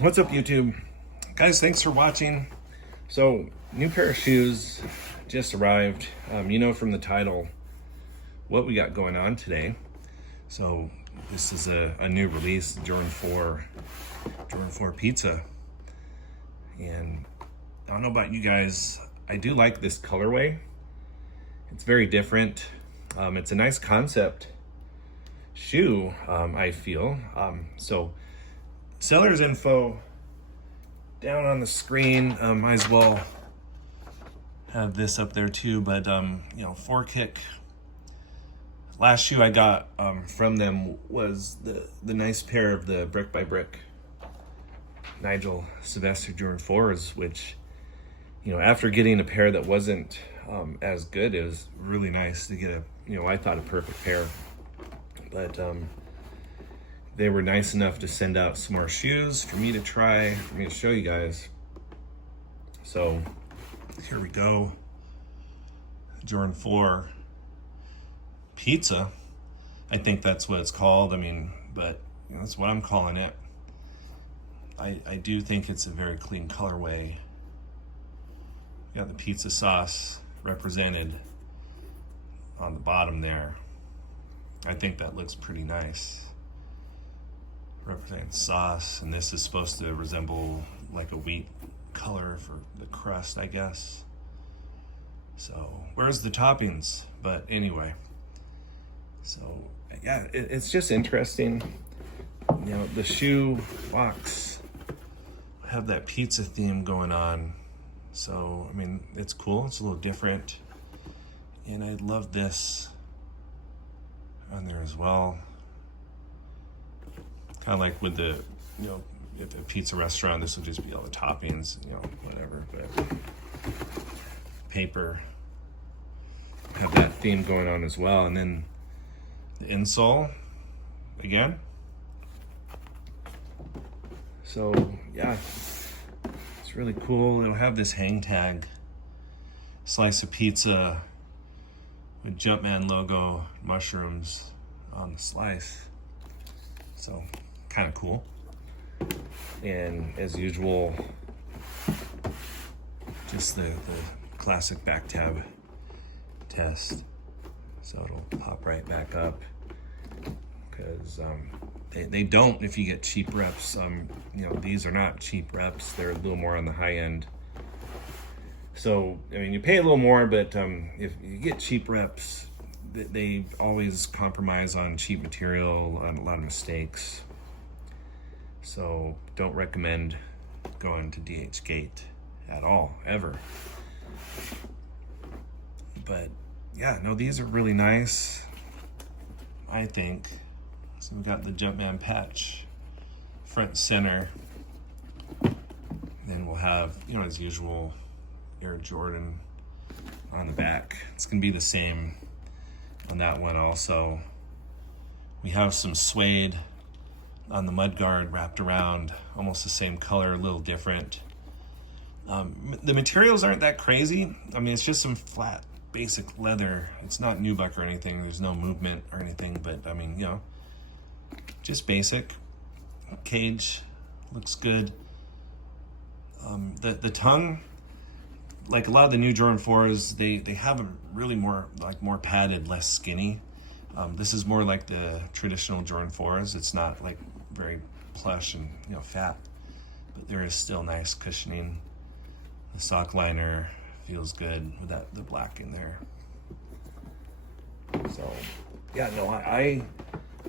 What's up, YouTube? Guys, thanks for watching. So, new pair of shoes just arrived. You know from the title what we got going on today. So, this is a new release, Jordan 4 Pizza. And I don't know about you guys, I do like this colorway. It's very different. It's a nice concept shoe, I feel. So, seller's info down on the screen. Might as well have this up there too, but you know, FORKICK. Last shoe I got from them was the nice pair of the brick by brick Nigel Sylvester Jordan 4s, which, you know, after getting a pair that wasn't as good, it was really nice to get a, you know, I thought a perfect pair. But they were nice enough to send out some more shoes for me to try, for me to show you guys. So here we go. Jordan 4 Pizza. I think that's what it's called. I mean, but you know, that's what I'm calling it. I do think it's a very clean colorway. You got the pizza sauce represented on the bottom there. I think that looks pretty nice. Represents sauce, and this is supposed to resemble like a wheat color for the crust, I guess. So where's the toppings? But anyway, so yeah, it's just interesting. You know, the shoe box have that pizza theme going on. So I mean, it's cool. It's a little different, and I love this on there as well. Kind of like with the, you know, at a pizza restaurant, this will just be all the toppings, you know, whatever. But paper have that theme going on as well. And then the insole again. So yeah, it's really cool. It'll have this hang tag, slice of pizza with Jumpman logo, mushrooms on the slice. So kind of cool. And as usual, just the classic back tab test. So it'll pop right back up, because they don't if you get cheap reps. You know, these are not cheap reps. They're a little more on the high end. So, I mean, you pay a little more, but if you get cheap reps, they always compromise on cheap material, on a lot of mistakes. So don't recommend going to DH Gate at all, ever. But yeah, no, these are really nice, I think. So we got the Jumpman patch front center. Then we'll have, you know, as usual, Air Jordan on the back. It's gonna be the same on that one also. We have some suede on the mudguard wrapped around, almost the same color, a little different. The materials aren't that crazy. I mean, it's just some flat, basic leather. It's not nubuck or anything. There's no movement or anything, but I mean, you know, just basic. Cage looks good. The tongue, like a lot of the new Jordan 4s, they have a really more padded, less skinny. This is more like the traditional Jordan 4s. It's not like very plush and, you know, fat, but there is still nice cushioning. The sock liner feels good with the black in there. So yeah, no, I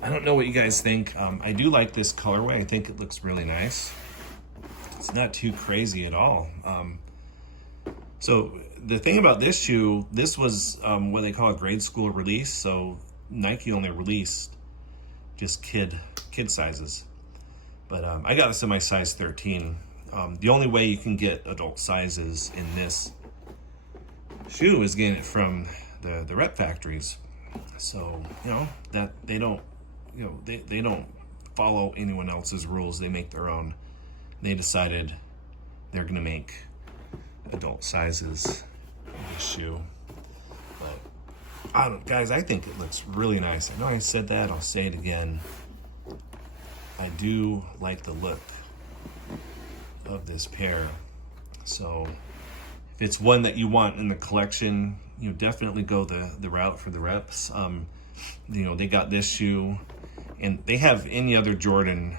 don't know what you guys think. I do like this colorway. I think it looks really nice. It's not too crazy at all. So the thing about this shoe, this was what they call a grade school release. So Nike only released just kid sizes. But I got this in my size 13. The only way you can get adult sizes in this shoe is getting it from the rep factories. So, you know, that they don't, you know, they don't follow anyone else's rules. They make their own. They decided they're gonna make adult sizes in this shoe. But I don't, guys, I think it looks really nice. I know I said that, I'll say it again. I do like the look of this pair. So if it's one that you want in the collection, you know, definitely go the route for the reps. You know, they got this shoe, and they have any other Jordan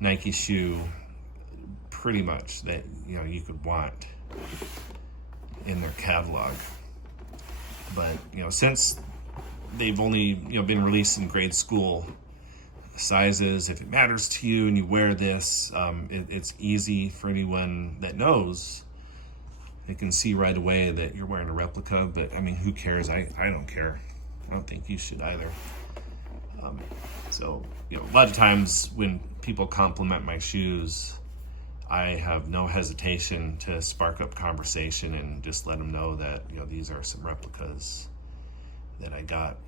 Nike shoe pretty much that, you know, you could want in their catalog. But, you know, since they've only, you know, been released in grade school sizes, if it matters to you and you wear this, it's easy for anyone that knows. They can see right away that you're wearing a replica. But I mean, who cares? I don't care. I don't think you should either. So, you know, a lot of times when people compliment my shoes, I have no hesitation to spark up conversation and just let them know that, you know, these are some replicas that I got.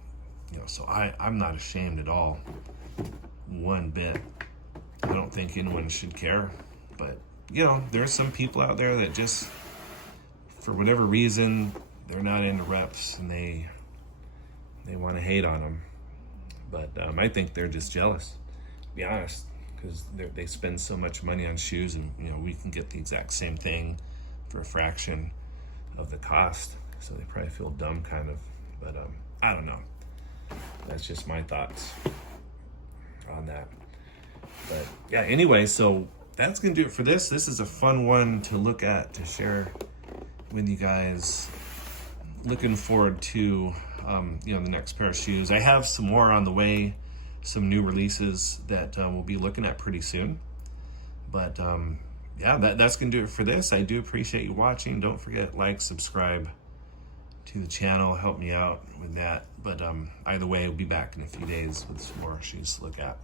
You know, so I'm not ashamed at all, one bit. I don't think anyone should care. But, you know, there's some people out there that just, for whatever reason, they're not into reps and they want to hate on them. But I think they're just jealous, to be honest, because they spend so much money on shoes, and, you know, we can get the exact same thing for a fraction of the cost. So they probably feel dumb, kind of. But I don't know. That's just my thoughts on that. But yeah, anyway, so that's gonna do it for this. This is a fun one to look at, to share with you guys. Looking forward to you know, the next pair of shoes. I have some more on the way, some new releases that we'll be looking at pretty soon. But yeah, that's gonna do it for this. I do appreciate you watching. Don't forget, like, subscribe to the channel, help me out with that. But either way, we'll be back in a few days with some more shoes to look at.